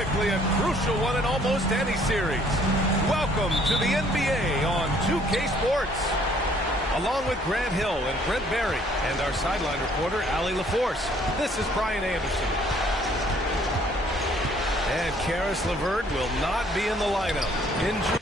typically a crucial one in almost any series. Welcome to the NBA on 2K Sports. Along with Grant Hill and Brent Berry and our sideline reporter, Allie LaForce, this is Brian Anderson. And Karis LeVert will not be in the lineup. Injury.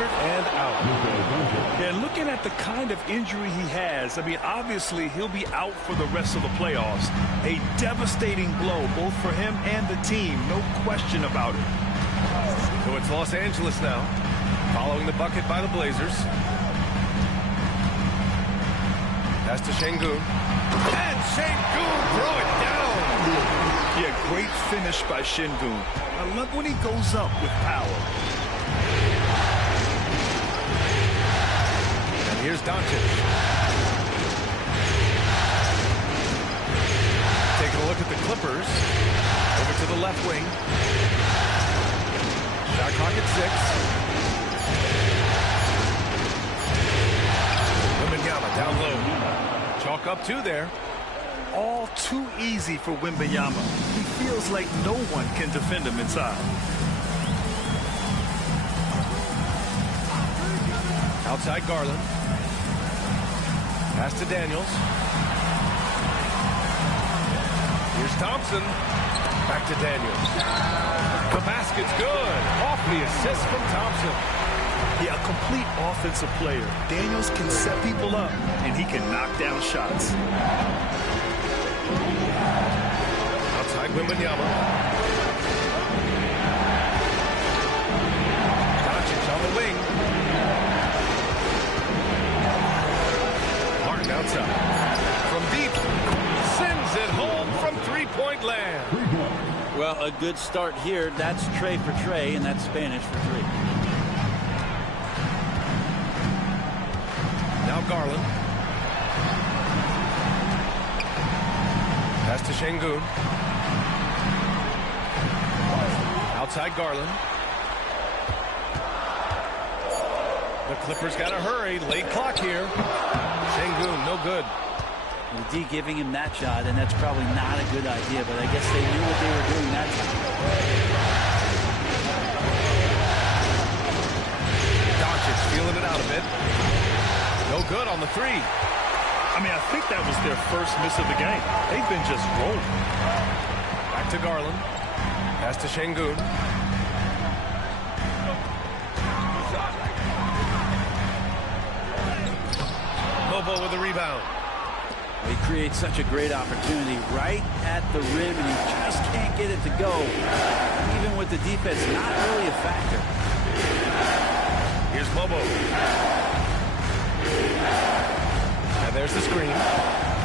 And out. Yeah, looking at the kind of injury he has, I mean, obviously he'll be out for the rest of the playoffs. A devastating blow, both for him and the team, no question about it. So it's Los Angeles now, following the bucket by the Blazers. Pass to Şengün. And Şengün throw it down. Yeah, great finish by Şengün. I love when he goes up with power. Here's Doncic. Taking a look at the Clippers. Over to the left wing. Shot clock at 6. Wembanyama down low. Chalk up 2 there. All too easy for Wembanyama. He feels like no one can defend him inside. Outside Garland. Pass to Daniels. Here's Thompson. Back to Daniels. The basket's good. Off the assist from Thompson. Yeah, a complete offensive player. Daniels can set people up, and he can knock down shots. Outside Wembanyama. Doncic on the wing. Outside. From deep. Sends it home from three-point land. Well, a good start here. That's Trey for Trey, and that's Spanish for 3. Now Garland. Pass to Şengün. Outside Garland. The Clippers got to hurry. Late clock here. Şengün, no good. The D giving him that shot, and that's probably not a good idea, but I guess they knew what they were doing that time. Doncic feeling it out a bit. No good on the 3. I mean, I think that was their first miss of the game. They've been just rolling. Back to Garland. Pass to Şengün. Bobo with the rebound. He creates such a great opportunity right at the rim, and he just can't get it to go. Even with the defense, not really a factor. Here's Bobo. And there's the screen.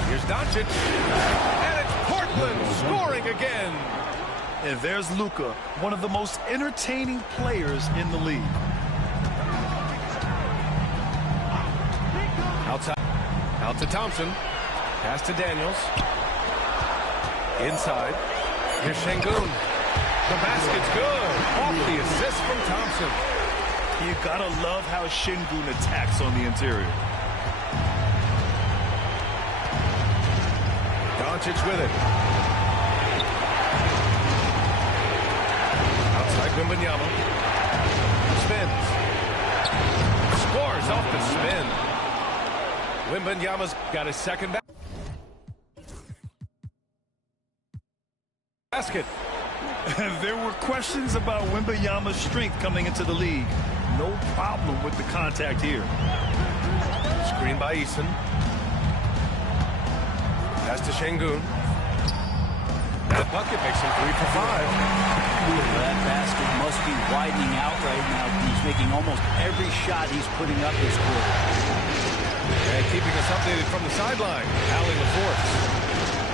Here's Doncic. And it's Portland scoring again. And there's Luka, one of the most entertaining players in the league. Outside. Out to Thompson. Pass to Daniels. Inside. Here's Şengün. The basket's good. Off the assist from Thompson. You gotta love how Şengün attacks on the interior. Doncic with it. Outside Wembanyama. Spins. Scores off the spin. Wembanyama's got his second basket. There were questions about Wembanyama's strength coming into the league. No problem with the contact here. Screen by Eason. Pass to Şengün. That bucket makes him 3 for 5. That basket must be widening out right now. He's making almost every shot he's putting up this quarter. And keeping us updated from the sideline, Allie LaForce.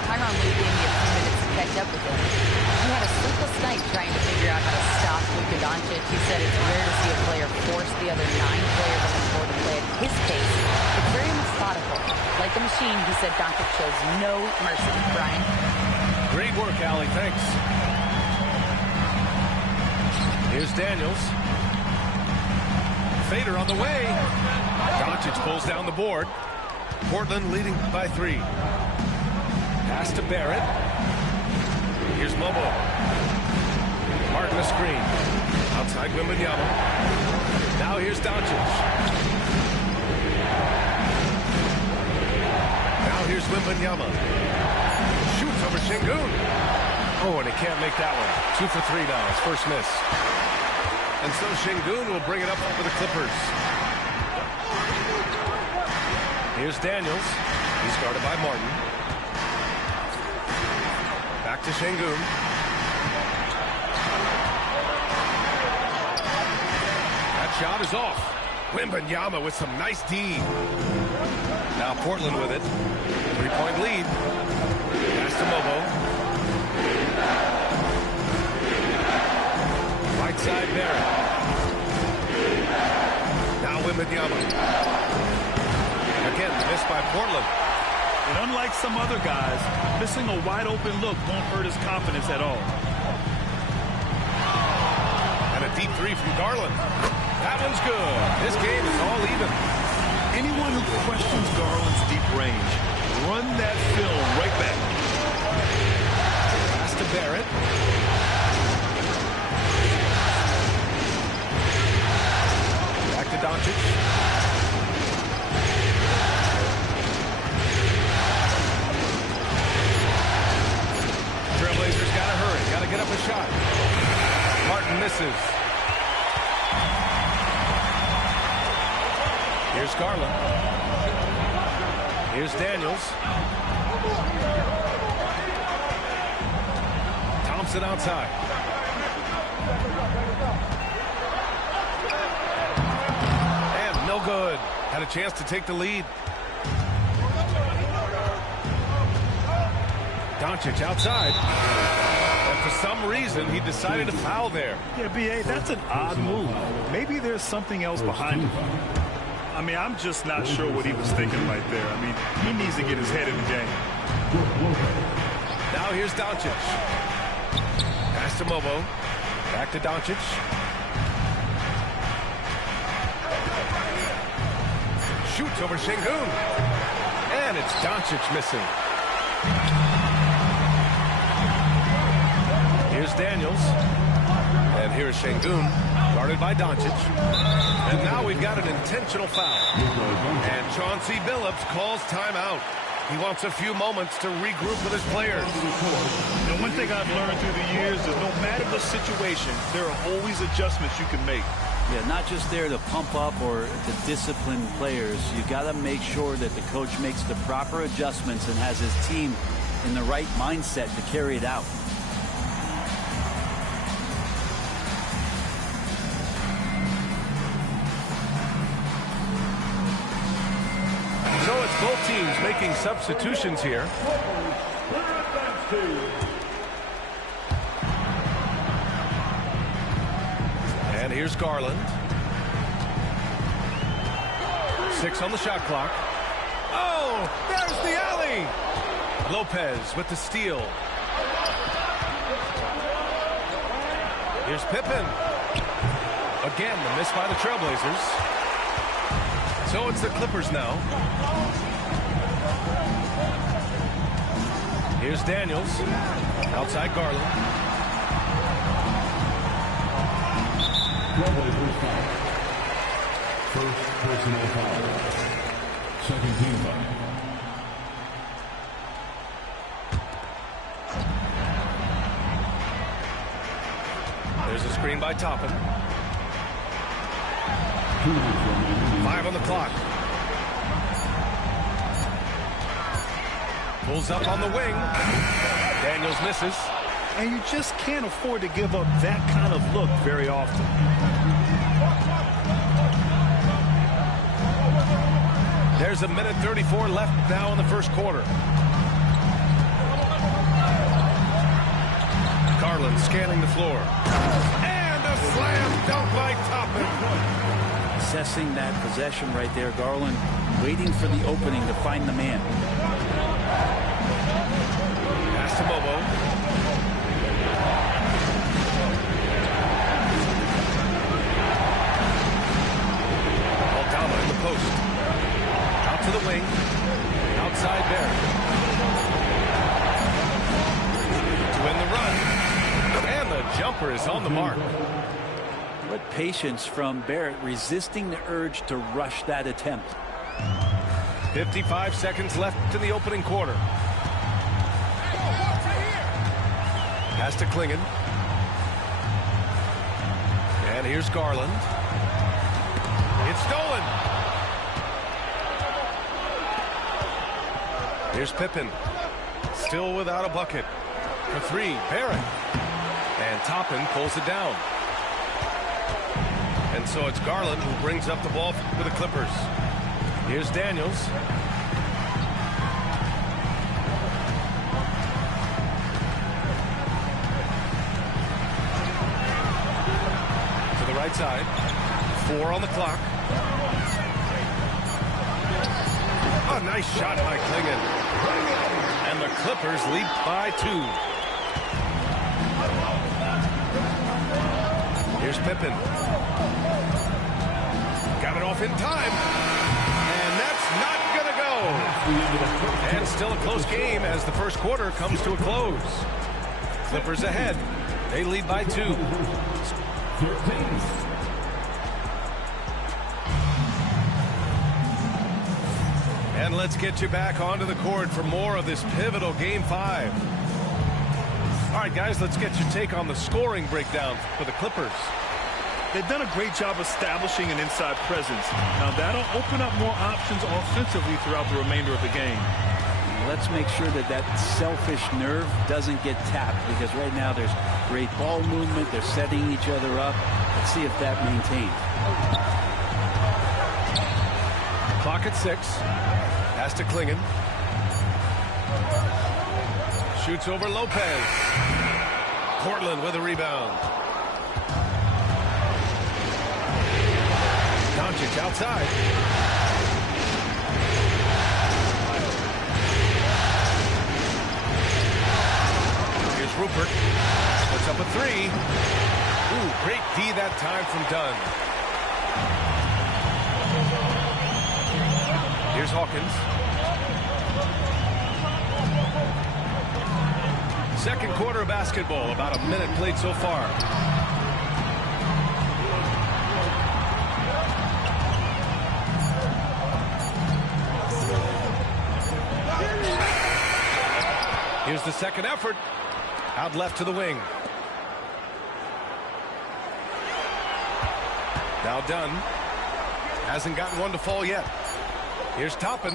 Tyronn Lue gave me a few minutes to catch up with him. He had a sleepless night trying to figure out how to stop Luka Doncic. He said it's rare to see a player force the other 9 players on the floor to play at his pace. It's very methodical. Like a machine, he said Doncic shows no mercy. Brian? Great work, Allie. Thanks. Here's Daniels. Fader on the way. Doncic pulls down the board. Portland leading by 3. Pass to Barrett. Here's Mobo. Martin the screen. Outside Wembanyama. Now here's Doncic. Now here's Wembanyama. Shoots over Şengün. Oh, and he can't make that one. 2 for 3 now. His first miss. And so Şengün will bring it up for the Clippers. Here's Daniels. He's guarded by Martin. Back to Şengün. That shot is off. Wembanyama with some nice D. Now Portland with it. 3-point lead. Pass to Mobo. Right side Barrett. Now Wembanyama. Again, missed by Portland. And unlike some other guys, missing a wide-open look won't hurt his confidence at all. And a deep 3 from Garland. That one's good. This game is all even. Anyone who questions Garland's deep range, run that film right back. Pass to Barrett. Back to Doncic. Trailblazers got to hurry. Got to get up a shot. Martin misses. Here's Garland. Here's Daniels. Thompson outside. And no good. Had a chance to take the lead. Doncic outside. And for some reason, he decided to foul there. Yeah, B.A., that's an odd move. Maybe there's something else behind it. I mean, I'm just not sure what he was thinking right there. I mean, he needs to get his head in the game. Now here's Doncic. Pass to Mobo. Back to Doncic. Shoots over Şengün. And it's Doncic missing. Here's Daniels. And here's Şengün, guarded by Doncic. And now we've got an intentional foul. And Chauncey Billups calls timeout. He wants a few moments to regroup with his players. And one thing I've learned through the years is no matter the situation, there are always adjustments you can make. Yeah, not just there to pump up or to discipline players. You got to make sure that the coach makes the proper adjustments and has his team in the right mindset to carry it out. So it's both teams making substitutions here. And here's Garland. 6 on the shot clock. Oh, there's the alley. Lopez with the steal. Here's Pippen. Again, the miss by the Trailblazers. So it's the Clippers now. Here's Daniels. Outside Garland. First personal foul. Second team foul. There's a screen by Toppin. 5 on the clock. Pulls up on the wing. Daniels misses. And you just can't afford to give up that kind of look very often. There's a minute 34 left now in the first quarter. Garland scanning the floor. And a slam dunk by Toppin. Assessing that possession right there, Garland waiting for the opening to find the man. Pass to Bobo. Aldama in the post. Out to the wing. Outside Barrett. To win the run. And the jumper is on the mark. What patience from Barrett, resisting the urge to rush that attempt. 55 seconds left in the opening quarter. Pass to Klingon. And here's Garland. It's stolen. Here's Pippen. Still without a bucket. For 3, Barrett. And Toppin pulls it down. And so it's Garland who brings up the ball for the Clippers. Here's Daniels. To the right side. 4 on the clock. A nice shot by Klingon. And the Clippers lead by 2. Here's Pippen. Got it off in time. And that's not going to go. And still a close game as the first quarter comes to a close. Clippers ahead. They lead by 2. And let's get you back onto the court for more of this pivotal Game 5. All right, guys, let's get your take on the scoring breakdown for the Clippers. They've done a great job establishing an inside presence. Now, that'll open up more options offensively throughout the remainder of the game. Let's make sure that that selfish nerve doesn't get tapped, because right now there's great ball movement. They're setting each other up. Let's see if that maintains. Clock at 6. Pass to Klingon. Shoots over Lopez. Portland with a rebound. Doncic outside. Here's Rupert. Puts up a 3. Ooh, great D that time from Dunn. Here's Hawkins. Second quarter of basketball, about a minute played so far. Here's the second effort. Out left to the wing. Now Dunn. Hasn't gotten one to fall yet. Here's Toppin.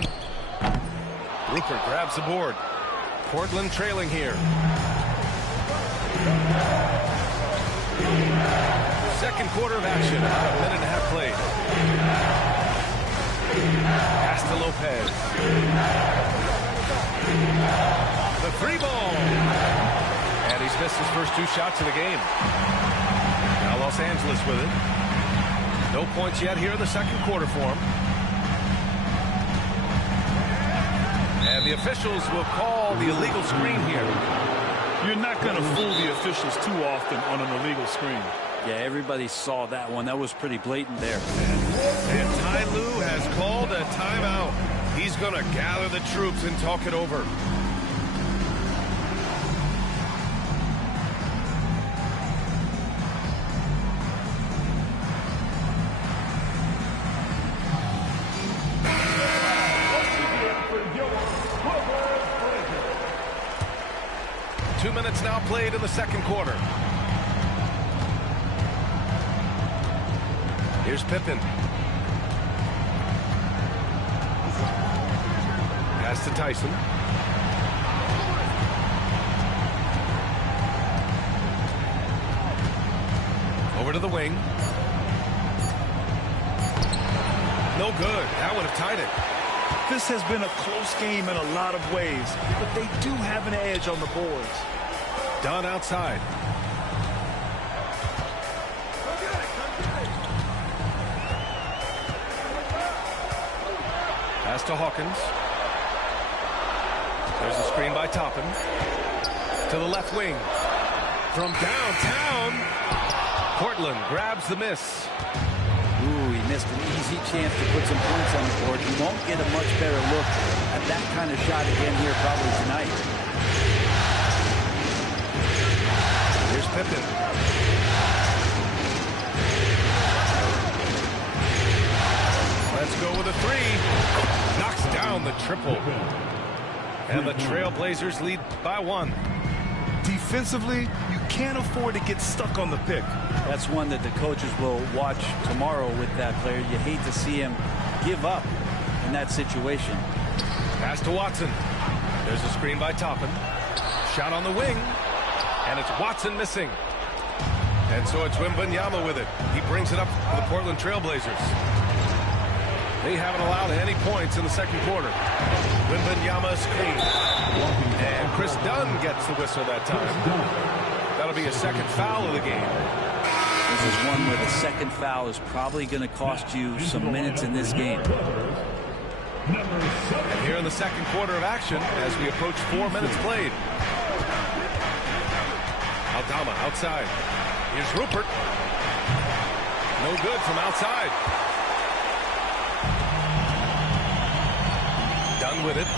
Rupert grabs the board. Portland trailing here. Second quarter of action. About a minute and a half played. Pass to Lopez. The 3-ball. And he's missed his first 2 shots of the game. Now Los Angeles with it. No points yet here in the second quarter for him. And the officials will call the illegal screen here. You're not going to fool the officials too often on an illegal screen. Yeah, everybody saw that one. That was pretty blatant there. And Ty Lue has called a timeout. He's going to gather the troops and talk it over. 2 minutes now played in the second quarter. Here's Pippen. Pass to Tyson. Over to the wing. No good. That would have tied it. This has been a close game in a lot of ways, but they do have an edge on the boards. Dunn outside. Pass to Hawkins. There's a screen by Toppin. To the left wing. From downtown. Portland grabs the miss. Ooh, he missed an easy chance to put some points on the board. He won't get a much better look at that kind of shot again here probably tonight. Here's Pippen. Let's go with a three. Knocks down the triple. And the Trailblazers lead by 1. Defensively, you can't afford to get stuck on the pick. That's one that the coaches will watch tomorrow with that player. You hate to see him give up in that situation. Pass to Watson. There's a screen by Toppin. Shot on the wing. And it's Watson missing. And so it's Wembanyama with it. He brings it up for the Portland Trailblazers. They haven't allowed any points in the second quarter. Wembanyama screen. And Chris Dunn gets the whistle that time. That'll be a second foul of the game. This is one where the second foul is probably going to cost you some minutes in this game. And here in the second quarter of action, as we approach 4 minutes played. Aldama outside. Here's Rupert. No good from outside. Done with it.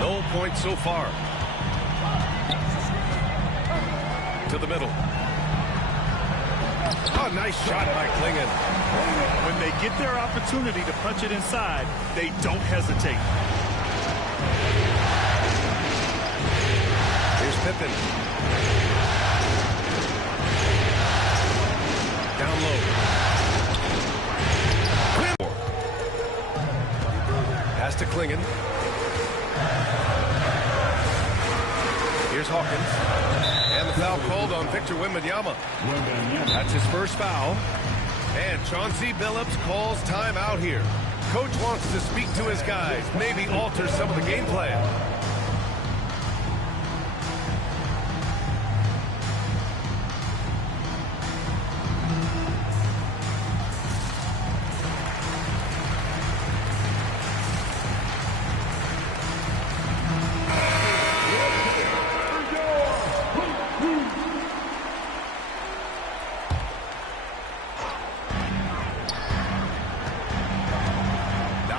No points so far. To the middle. Oh, nice shot by Klingon. When they get their opportunity to punch it inside, they don't hesitate. Here's Pippen. Down low. Pass to Klingon. Here's Hawkins. And the foul called on Victor Wembanyama. That's his first foul. And Chauncey Billups calls timeout here. Coach wants to speak to his guys, maybe alter some of the game plan.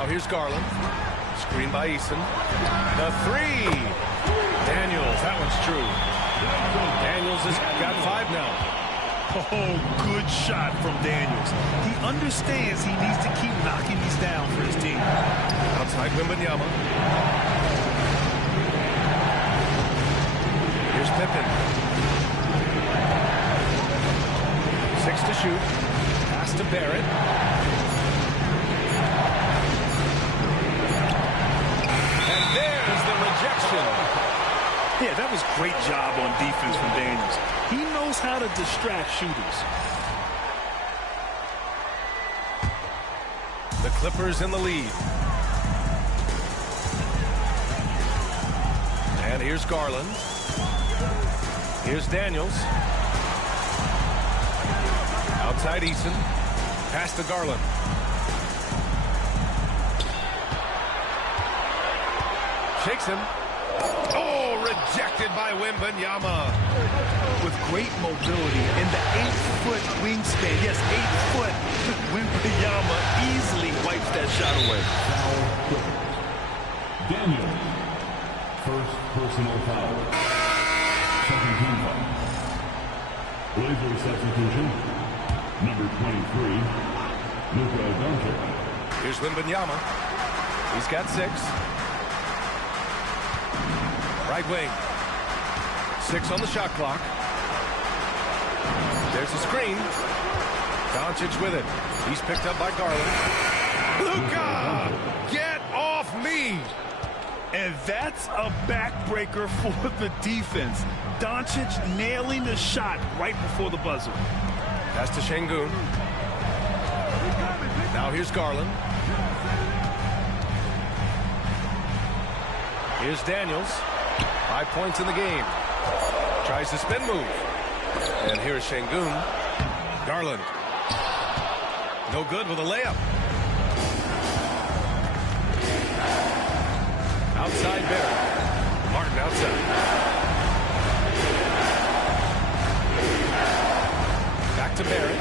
Here's Garland. Screen by Eason. The three. Daniels, that one's true. Daniels has got 5 now. Oh, good shot from Daniels. He understands he needs to keep knocking these down for his team. Outside Wembanyama. Here's Pippen. 6 to shoot. Pass to Barrett. There's the rejection. Yeah, that was great job on defense from Daniels. He knows how to distract shooters. The Clippers in the lead. And here's Garland. Here's Daniels. Outside Eason. Pass to Garland. Shakes him. Oh, rejected by Wembanyama. With great mobility and the 8-foot wingspan. Yes, 8 foot. Wembanyama easily wipes that shot away. Daniel, first personal foul. Second team foul. Blazers substitution, number 23, Luka Doncic. Here's Wembanyama. He's got 6. Right wing. 6 on the shot clock. There's a screen. Doncic with it. He's picked up by Garland. Luka! Get off me! And that's a backbreaker for the defense. Doncic nailing the shot right before the buzzer. Pass to Şengün. Now here's Garland. Here's Daniels. 5 points in the game. Tries the spin move. And here's Şengün. Garland. No good with a layup. Outside Barrett. Martin outside. Back to Barrett.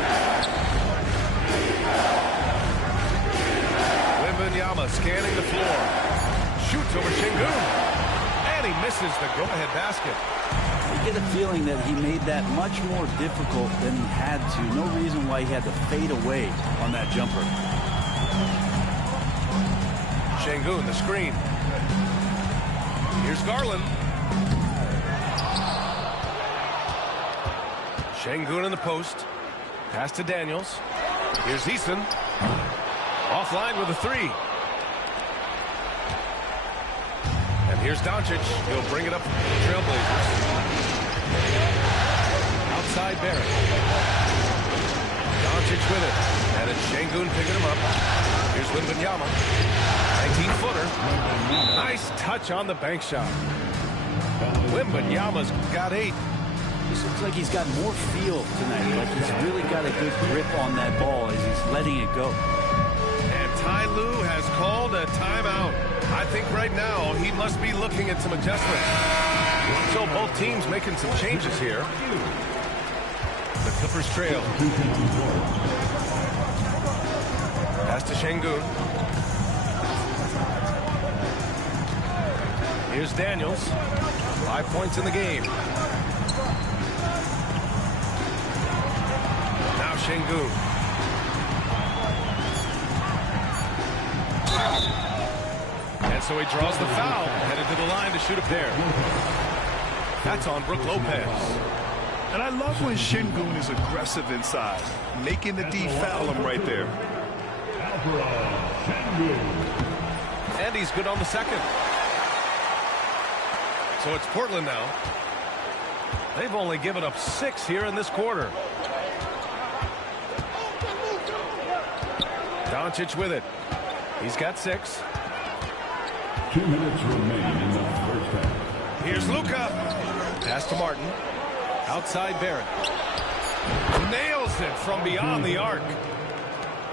Wembanyama scanning the floor. Shoots over Şengün. And he misses the go-ahead basket. You get a feeling that he made that much more difficult than he had to. No reason why he had to fade away on that jumper. Şengün, the screen. Here's Garland. Şengün in the post. Pass to Daniels. Here's Eason. Offline with a 3. And here's Doncic. He'll bring it up for the Trailblazers. Outside Barrett. Doncic with it. And it's Şengün picking him up. Here's Wembanyama. 19-footer. Nice touch on the bank shot. Wembanyama's got 8. This looks like he's got more feel tonight. Like he's really got a good grip on that ball as he's letting it go. And Ty Lue has called a timeout. I think right now he must be looking at some adjustments. So both teams making some changes here. The Clippers trail. Pass to Şengün. Here's Daniels. 5 points in the game. Now Şengün. And so he draws the foul. Headed to the line to shoot a pair. That's on Brook Lopez. And I love when Şengün is aggressive inside, making the D foul him right there. And he's good on the second. So it's Portland now. They've only given up 6 here in this quarter. Doncic with it. He's got 6. 2 minutes remain in the first half. Here's Luka. Pass to Martin. Outside Barrett. Nails it from beyond the arc.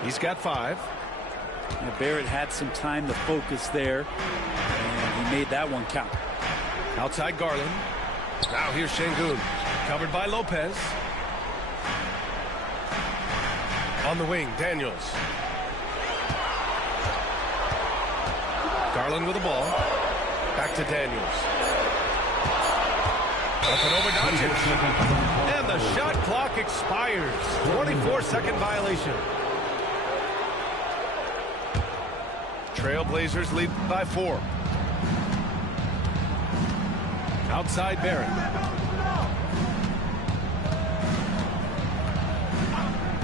He's got 5. Yeah, Barrett had some time to focus there, and he made that one count. Outside Garland. Now here's Şengün. Covered by Lopez. On the wing, Daniels. Garland with the ball. Back to Daniels. Up and over Doncic. And the shot clock expires. 24-second violation. Trailblazers lead by 4. Outside Barrett.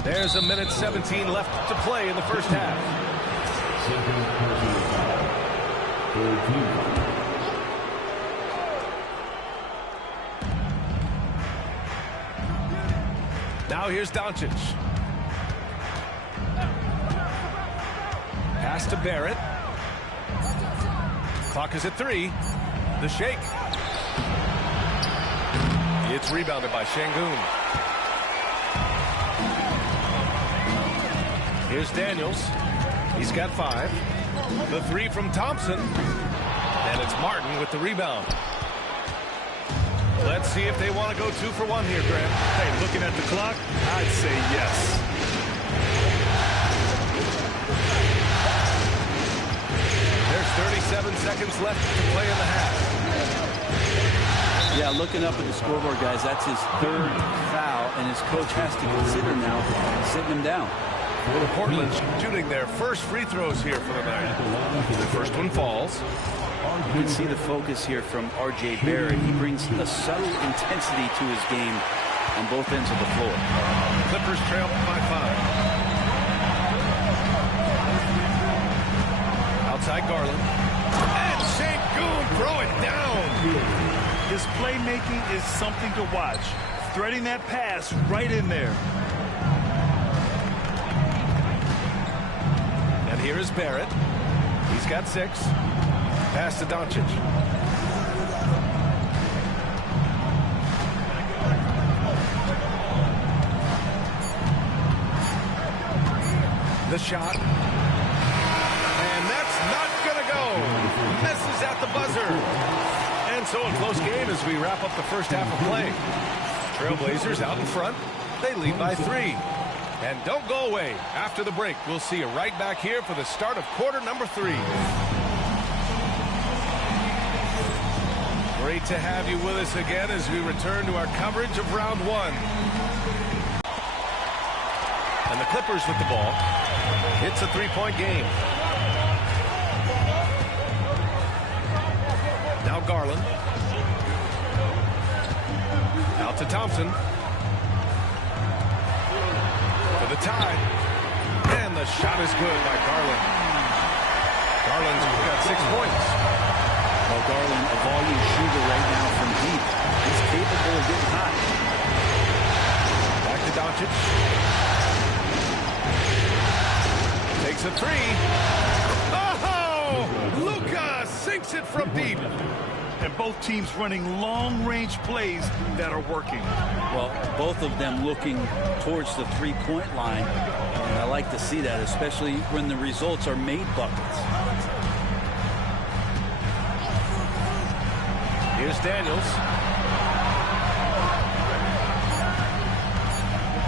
There's a minute 17 left to play in the first half. Now here's Doncic. Pass to Barrett. Clock is at 3. The shake. It's rebounded by Şengün. Here's Daniels. He's got 5. The 3 from Thompson. And it's Martin with the rebound. Let's see if they want to go 2 for 1 here, Grant. Hey, looking at the clock, I'd say yes. There's 37 seconds left to play in the half. Yeah, looking up at the scoreboard, guys, that's his 3rd foul, and his coach has to consider now sitting him down. Portland shooting their first free throws here for the night. The first one falls. You can see the focus here from R.J. Barrett. He brings a subtle intensity to his game on both ends of the floor. Clippers trail by 5. Outside Garland. And Sengun throw it down. His playmaking is something to watch. Threading that pass right in there. And here is Barrett. He's got 6. Pass to Doncic. The shot. And that's not going to go. Misses at the buzzer. And so a close game as we wrap up the first half of play. Trailblazers out in front. They lead by 3. And don't go away. After the break, we'll see you right back here for the start of quarter number 3. Great to have you with us again as we return to our coverage of round 1. And the Clippers with the ball. It's a 3-point game. Now Garland. Out to Thompson. For the tie. And the shot is good by Garland. Garland's got 6 points. Well, Garland, a volume shooter right now from deep. He's capable of getting hot. Back to Doncic. Takes a 3. Oh! Luka sinks it from deep. And both teams running long-range plays that are working. Well, both of them looking towards the three-point line. And I like to see that, especially when the results are made buckets. Here's Daniels.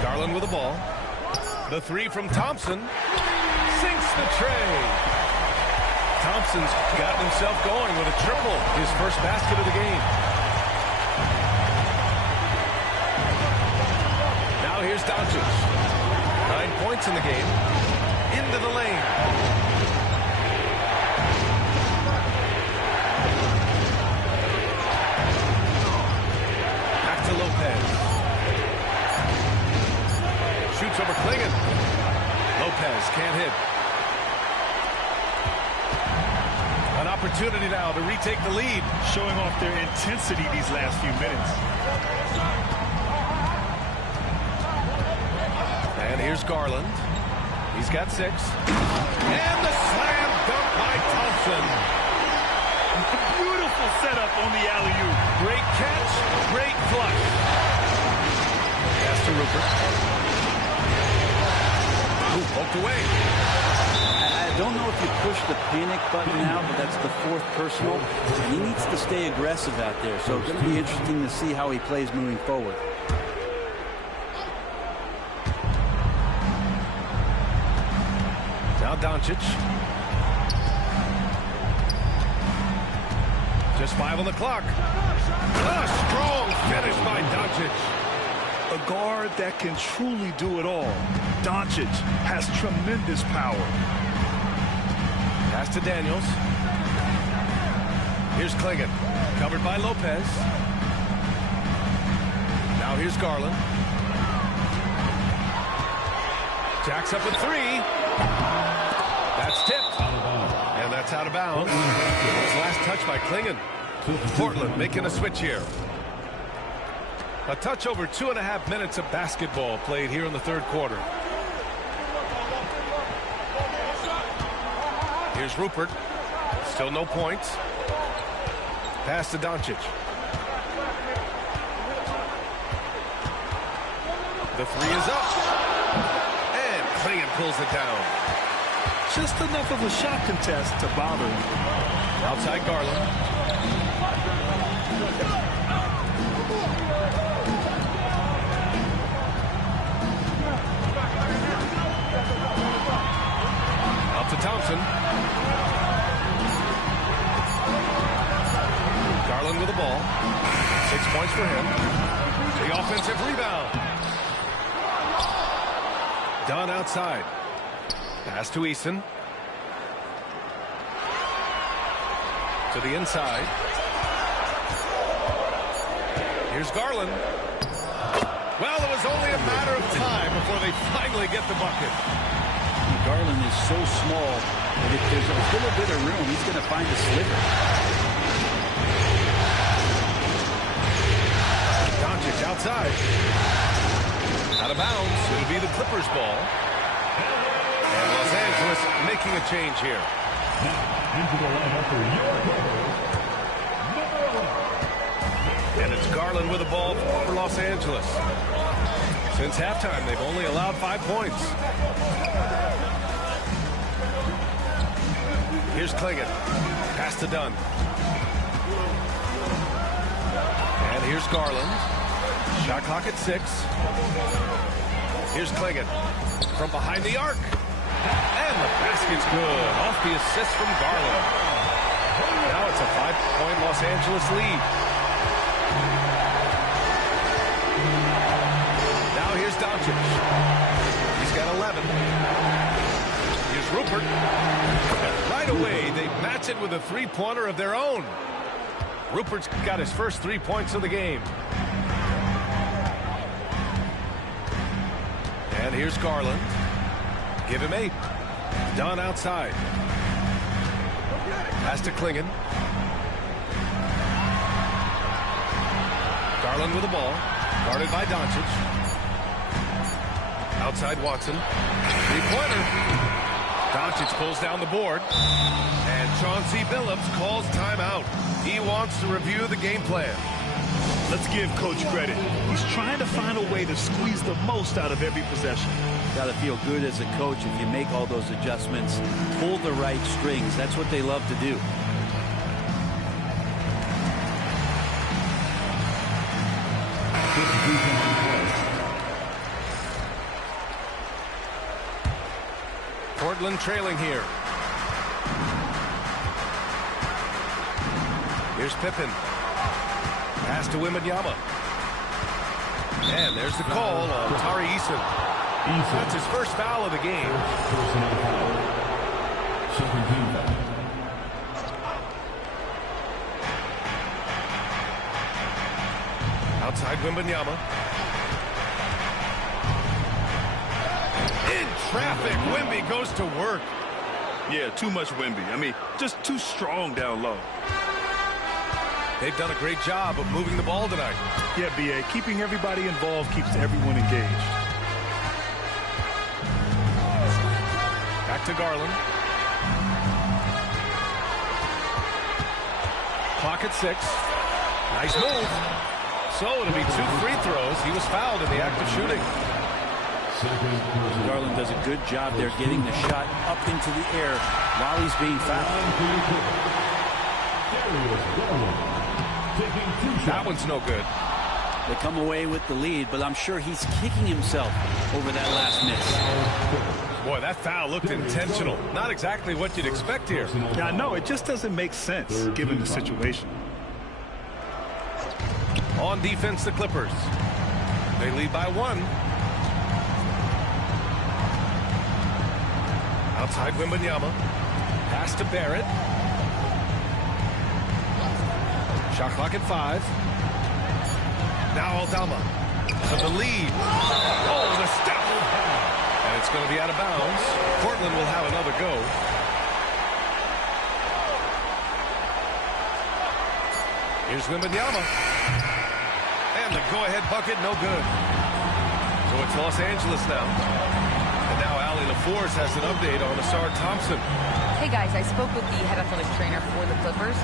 Garland with the ball. The 3 from Thompson. Sinks the tray. Thompson's gotten himself going with a triple. His first basket of the game. Now here's Doncic. 9 points in the game. Into the lane. Lopez. Shoots over Klingon. Lopez can't hit. An opportunity now to retake the lead. Showing off their intensity these last few minutes. And here's Garland. He's got 6. And the slam dunk by Thompson. Beautiful setup on the alley-oop. Great catch, great flush. Pass to Rupert. Ooh, poked away. I don't know if you push the panic button now, but that's the 4th personal. And he needs to stay aggressive out there. So it's going to be interesting to see how he plays moving forward. Now Doncic. Just 5 on the clock. A strong finish by Doncic. A guard that can truly do it all. Doncic has tremendous power. Pass to Daniels. Here's Klingon. Covered by Lopez. Now here's Garland. Jacks up a 3. That's tipped. And that's out of bounds. It's last touch by Klingon. Portland making a switch here. A touch over 2.5 minutes of basketball played here in the 3rd quarter. Here's Rupert. Still no points. Pass to Doncic. The 3 is up. And Klingon pulls it down. Just enough of a shot contest to bother him. Outside Garland. Out to Thompson. Garland with the ball. 6 points for him. The offensive rebound. Done outside. Pass to Eason. To the inside. Here's Garland. Well, it was only a matter of time before they finally get the bucket. Garland is so small that if there's a little bit of room, he's going to find a sliver. Doncic outside. Out of bounds. It'll be the Clippers ball. And Los Angeles making a change here. Now, into the lineup for your And it's Garland with the ball for Los Angeles. Since halftime, they've only allowed 5 points. Here's Clingan. Pass to Dunn. And here's Garland. Shot clock at 6. Here's Clingan. From behind the arc. And the basket's good. Off the assist from Garland. Now it's a 5-point Los Angeles lead. Now here's Doncic. He's got 11. Here's Rupert. And right away, they match it with a three-pointer of their own. Rupert's got his first 3 points of the game. And here's Garland. Give him 8. Dunn outside. Pass to Clingan. Garland with the ball. Guarded by Doncic. Outside Watson. Three-pointer. Doncic pulls down the board. And Chauncey Billups calls timeout. He wants to review the game plan. Let's give Coach credit. He's trying to find a way to squeeze the most out of every possession. Got to feel good as a coach if you make all those adjustments, pull the right strings. That's what they love to do. Portland trailing here. Here's Pippen. Pass to Wembanyama. And there's the call on Tari Eason. That's his first foul of the game. Outside Wembanyama. In traffic, Wemby goes to work. Yeah, too much Wemby. I mean, just too strong down low. They've done a great job of moving the ball tonight. Yeah, B.A., keeping everybody involved keeps everyone engaged. Back to Garland. Clock at 6. Nice move. So it'll be 2 free throws. He was fouled in the act of shooting. Garland does a good job there getting the shot up into the air while he's being fouled. That one's no good. They come away with the lead, but I'm sure he's kicking himself over that last miss. Boy, that foul looked intentional. Not exactly what you'd expect here. Yeah, I know. It just doesn't make sense given the situation. On defense, the Clippers. They lead by 1. Outside Wembanyama. Pass to Barrett. Shot clock at 5. Now Aldama to the lead. Oh, the step. And it's going to be out of bounds. Portland will have another go. Here's Wembanyama. And the go-ahead bucket, no good. So it's Los Angeles now. And now Allie LaForce has an update on Asar Thompson. Hey guys, I spoke with the head athletic trainer for the Clippers.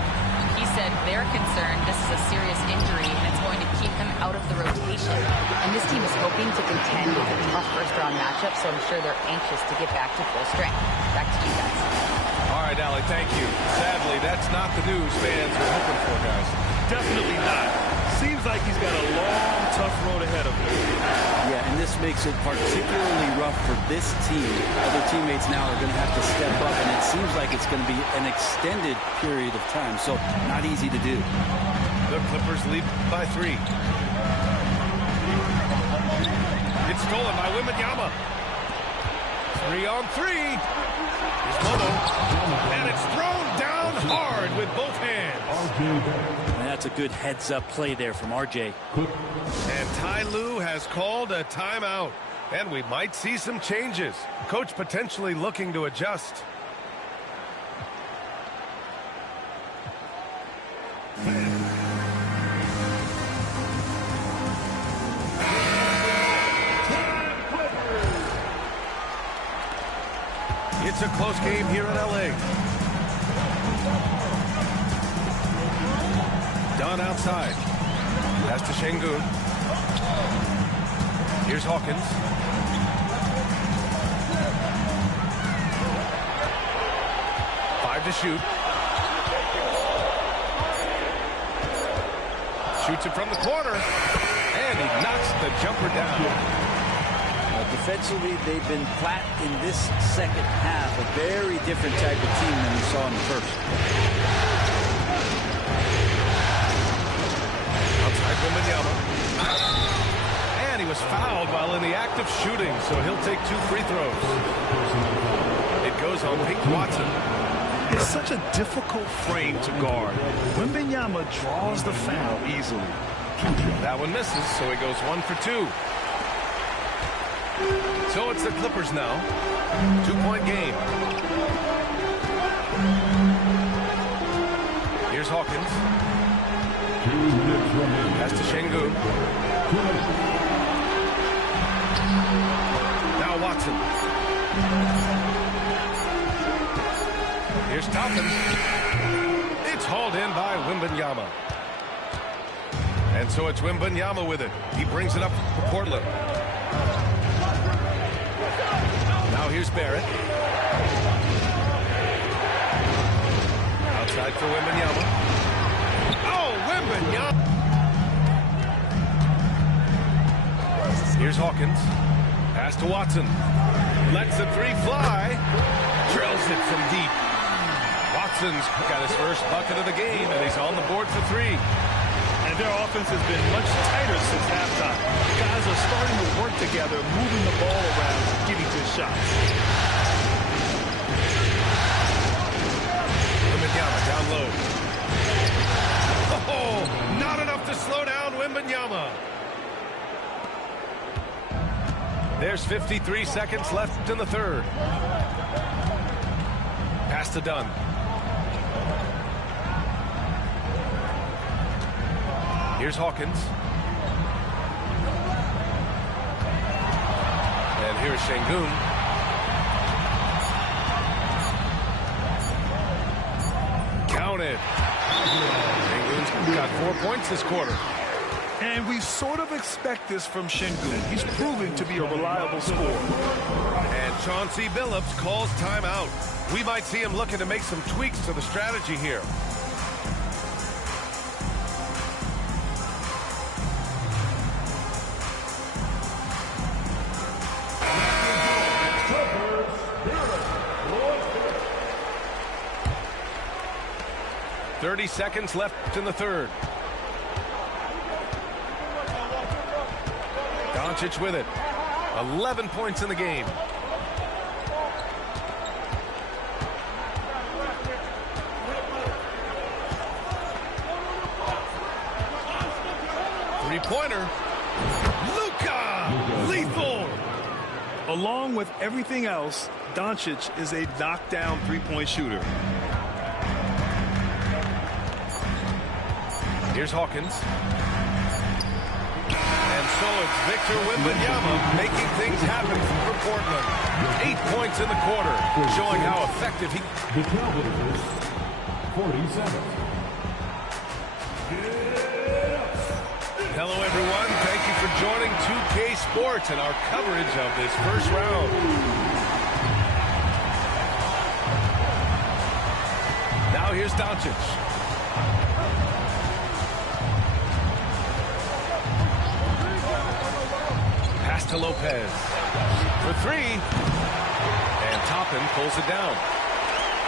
He said they're concerned this is a serious injury and it's going to keep him out of the rotation. And this team is hoping to contend with a tough first-round matchup, so I'm sure they're anxious to get back to full strength. Back to you guys. All right, Allie, thank you. Sadly, that's not the news fans were hoping for, guys. Definitely not. Seems like he's got a long, tough road ahead of him. Yeah, and this makes it particularly rough for this team. Other teammates now are going to have to step up, and it seems like it's going to be an extended period of time, so not easy to do. The Clippers lead by 3. It's stolen by Wembanyama. 3-on-3. Here's Momo. And it's thrown down hard with both hands. And that's a good heads-up play there from RJ. And Ty Lue has called a timeout. And we might see some changes. Coach potentially looking to adjust. It's a close game here in LA. Dunn outside. Pass to Şengün. Here's Hawkins. Five to shoot. Shoots it from the corner. And he knocks the jumper down. Defensively, they've been flat in this second half. A very different type of team than we saw in the first. Outside Wembanyama. And he was fouled while in the act of shooting, so he'll take 2 free throws. It goes on Peyton Watson. It's such a difficult frame to guard. Wembanyama draws the foul easily. That one misses, so he goes 1 for 2. So it's the Clippers now. 2-point game. Here's Hawkins. Pass to Şengün. Now Watson. Here's Toppin. It's hauled in by Wembanyama. And so it's Wembanyama with it. He brings it up for Portland. Now here's Barrett. Outside for Wembanyama. Oh, Wembanyama! Here's Hawkins. Pass to Watson. Lets the 3 fly. Drills it from deep. Watson's got his first bucket of the game, and he's on the board for 3. And their offense has been much tighter since halftime. Guys are starting to work together, moving the ball around, getting to shots. Wembanyama down low. Oh, not enough to slow down Wembanyama. There's 53 seconds left in the third. Pass to Dunn. Here's Hawkins. And here's Şengün. Count it. Şengün's got 4 points this quarter. And we sort of expect this from Şengün. He's proven to be a reliable scorer. And Chauncey Billups calls timeout. We might see him looking to make some tweaks to the strategy here. .30 seconds left in the third. Doncic with it. 11 points in the game. Three-pointer. Luka! Lethal! Along with everything else, Doncic is a knockdown three-point shooter. Here's Hawkins. And so it's Victor Wembanyama making things happen for Portland. 8 points in the quarter, showing how effective he... The Trailblazers, 47. Hello, everyone. Thank you for joining 2K Sports and our coverage of this first round. Now here's Doncic. Pass to Lopez. For 3. And Toppin pulls it down.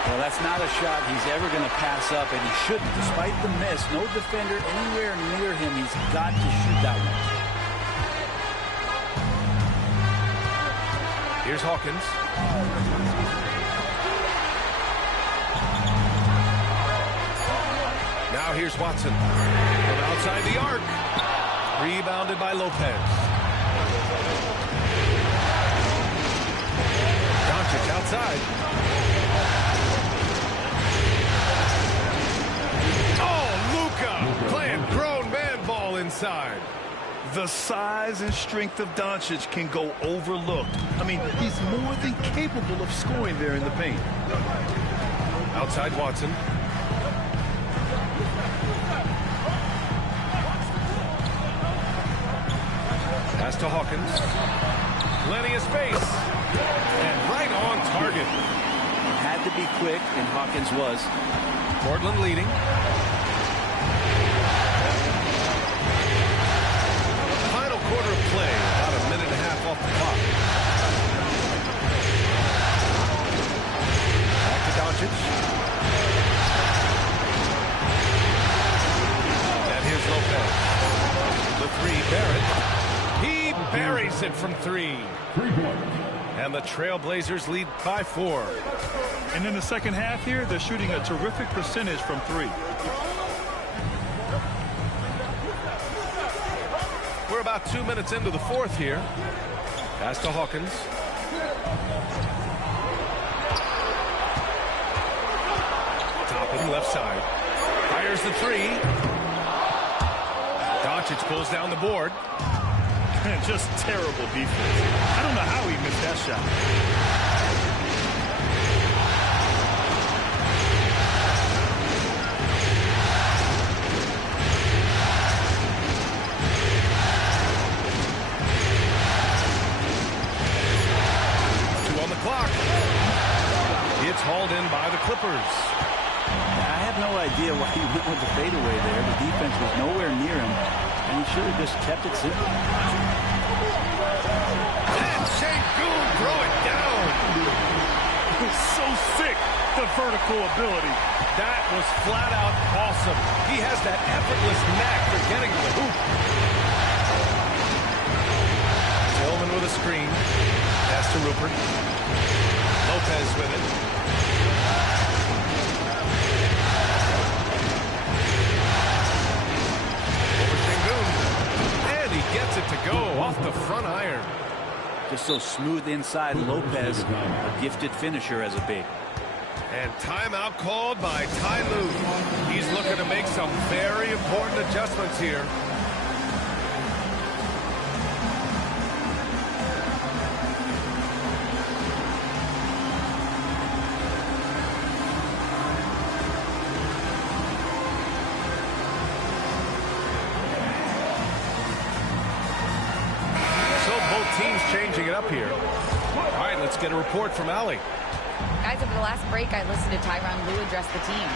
Well, that's not a shot he's ever going to pass up, and he shouldn't. Despite the miss, no defender anywhere near him. He's got to shoot that one. Here's Hawkins. Now here's Watson. From outside the arc. Rebounded by Lopez. Doncic outside. Oh, Luka playing grown man ball inside. The size and strength of Doncic can go overlooked. I mean, he's more than capable of scoring there in the paint. Outside Watson. Pass to Hawkins. Plenty of space. And right on target. Had to be quick, and Hawkins was. Portland leading. Final quarter of play. About a minute and a half off the clock. Back to Doncic. And here's Lopez. The three, Barrett. He buries it from three. 3 points. And the Trailblazers lead by 4. And in the second half here, they're shooting a terrific percentage from 3. We're about 2 minutes into the fourth here. Pass to Hawkins. Topping left side. Fires the three. Doncic pulls down the board. Just terrible defense. I don't know how he missed that shot. Two on the clock. It's hauled in by the Clippers. I have no idea why he went with the fadeaway there. The defense was nowhere near him, and he should have just kept it simple. And Sengun throw it down. It's so sick, the vertical ability. That was flat out awesome. He has that effortless knack for getting to the hoop. Tillman with a screen. Pass to Rupert. Lopez with it. Over Sengun. And he gets it to go off the front iron. Just so smooth inside. Lopez, a gifted finisher as a big. And timeout called by Ty Lue. He's looking to make some very important adjustments here. Teams changing it up here. All right, let's get a report from Allie. Guys, over the last break, I listened to Tyronn Lue address the team.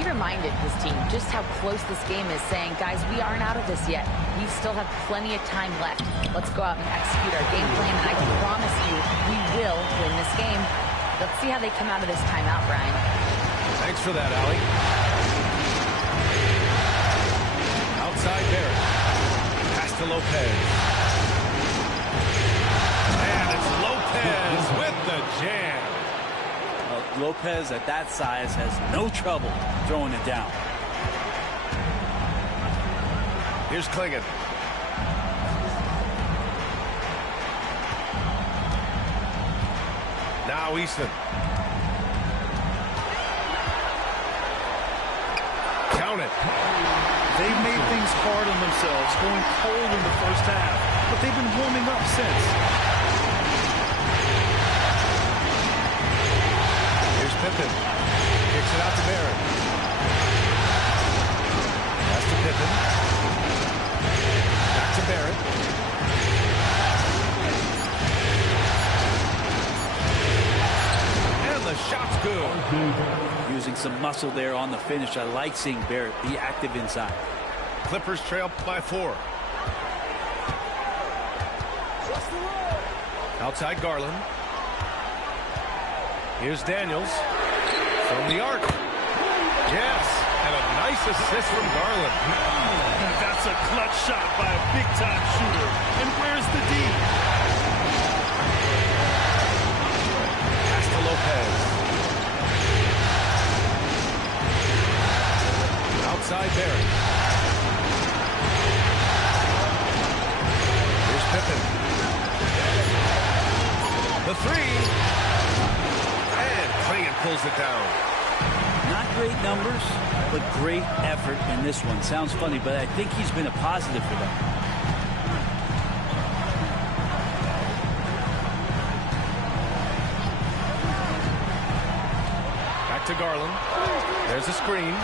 He reminded his team just how close this game is, saying, guys, we aren't out of this yet. We still have plenty of time left. Let's go out and execute our game plan, and I can promise you we will win this game. Let's see how they come out of this timeout, Brian. Thanks for that, Allie. Outside Barrett. Pass to Lopez. With the jam. Lopez at that size has no trouble throwing it down. Here's Klingon. Now Easton. Count it. They've made things hard on themselves, going cold in the first half, but they've been warming up since. Pippen kicks it out to Barrett. Pass to Pippen. Back to Barrett. And the shot's good. Using some muscle there on the finish. I like seeing Barrett be active inside. Clippers trail by 4. Outside Garland. Here's Daniels from the arc. Yes, and a nice assist from Garland. That's a clutch shot by a big-time shooter. And where's the D? throws it down. Not great numbers, but great effort in this one. Sounds funny, but I think he's been a positive for them. Back to Garland. There's a screen.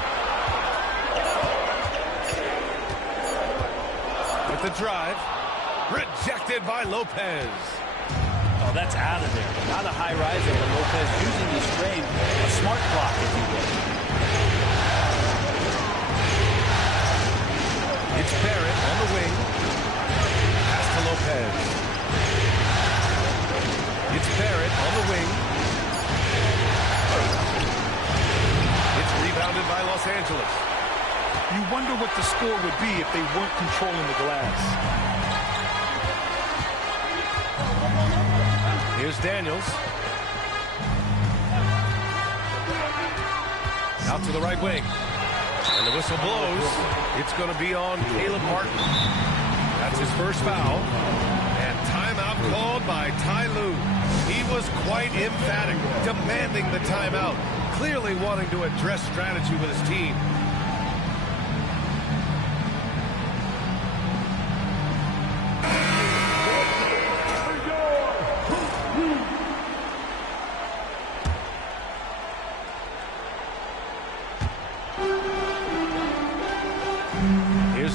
With the drive. Rejected by Lopez. Oh, that's out of there. Not a high riser, but Lopez using this frame. A smart block, if you will. It's Barrett on the wing. Pass to Lopez. It's Barrett on the wing. It's rebounded by Los Angeles. You wonder what the score would be if they weren't controlling the glass. Here's Daniels. Out to the right wing. And the whistle blows. It's going to be on Caleb Martin. That's his first foul. And timeout called by Ty Lue. He was quite emphatic, demanding the timeout, clearly wanting to address strategy with his team.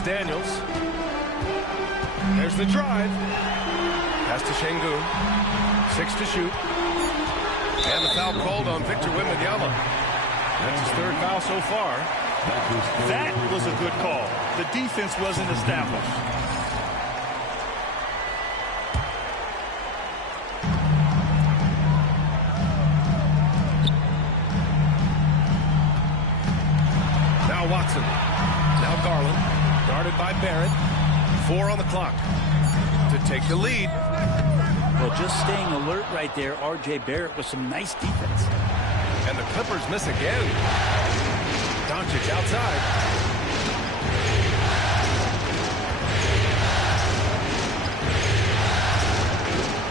Daniels. There's the drive. Pass to Şengün. 6 to shoot. And the foul called on Victor Wembanyama. That's his third foul so far. That was a good call. The defense wasn't established. Now Watson. Now Garland. Guarded by Barrett. 4 on the clock to take the lead. Well, just staying alert right there, R.J. Barrett with some nice defense. And the Clippers miss again. Doncic outside.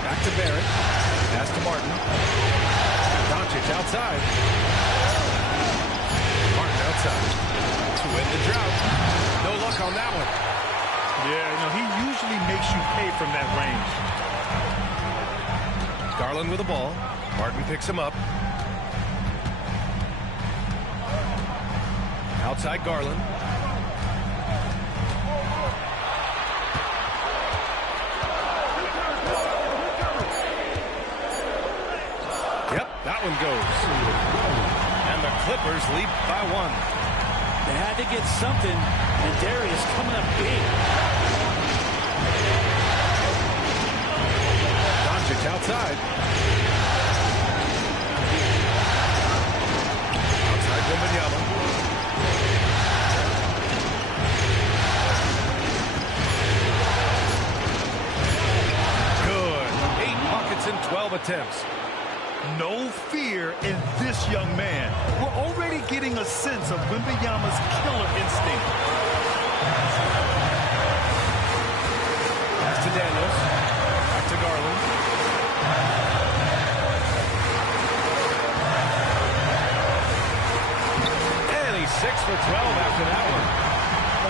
Back to Barrett. Pass to Martin. Doncic outside. Martin outside. To win the drought. No luck on that one. Yeah, no, he usually makes you pay from that range. Garland with the ball. Martin picks him up. Outside Garland. Yep, that one goes. And the Clippers lead by 1. They had to get something, and Darius coming up big. Doncic outside. Outside Wembanyama. Good. 8 buckets in 12 attempts. No fear in this young man. We're already getting a sense of Wembanyama's killer instinct. Pass to Daniels. Back to Garland. And he's 6 for 12 after that one.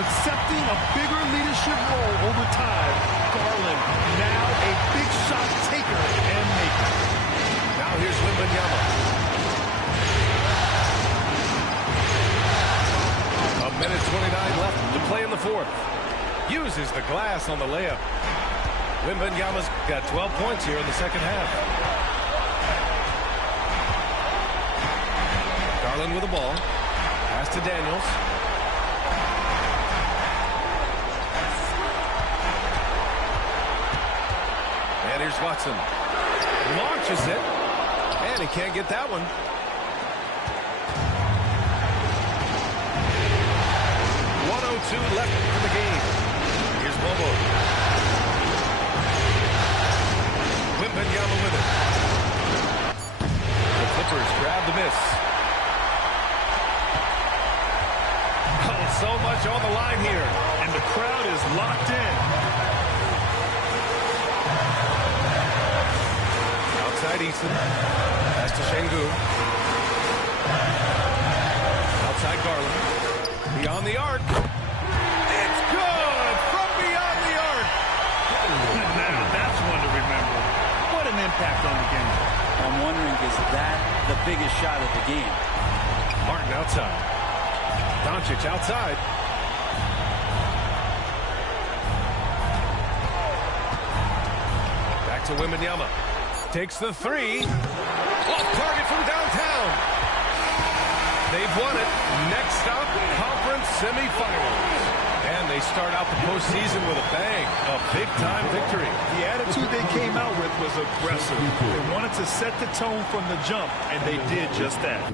Accepting a bigger leadership role over time, Garland now a big shot taker and maker. Now here's Wembanyama. A minute 29 left to play in the fourth. Uses the glass on the layup. Wembanyama's got 12 points here in the second half. Garland with the ball. Pass to Daniels. And here's Watson. Launches it. And he can't get that one. .102 left in the game. Here's Bobo. Wembanyama with it. The Clippers grab the miss. Oh, so much on the line here. And the crowd is locked in. Outside Eason. Pass to Şengün. Garland. Beyond the arc. It's good from beyond the arc. Now that's one to remember. What an impact on the game. I'm wondering, is that the biggest shot of the game? Martin outside. Doncic outside. Back to Wembanyama. Takes the three. Off target from downtown. They've won it. Next stop, conference semifinals. And they start out the postseason with a bang. A big-time victory. The attitude they came out with was aggressive. They wanted to set the tone from the jump, and they did just that.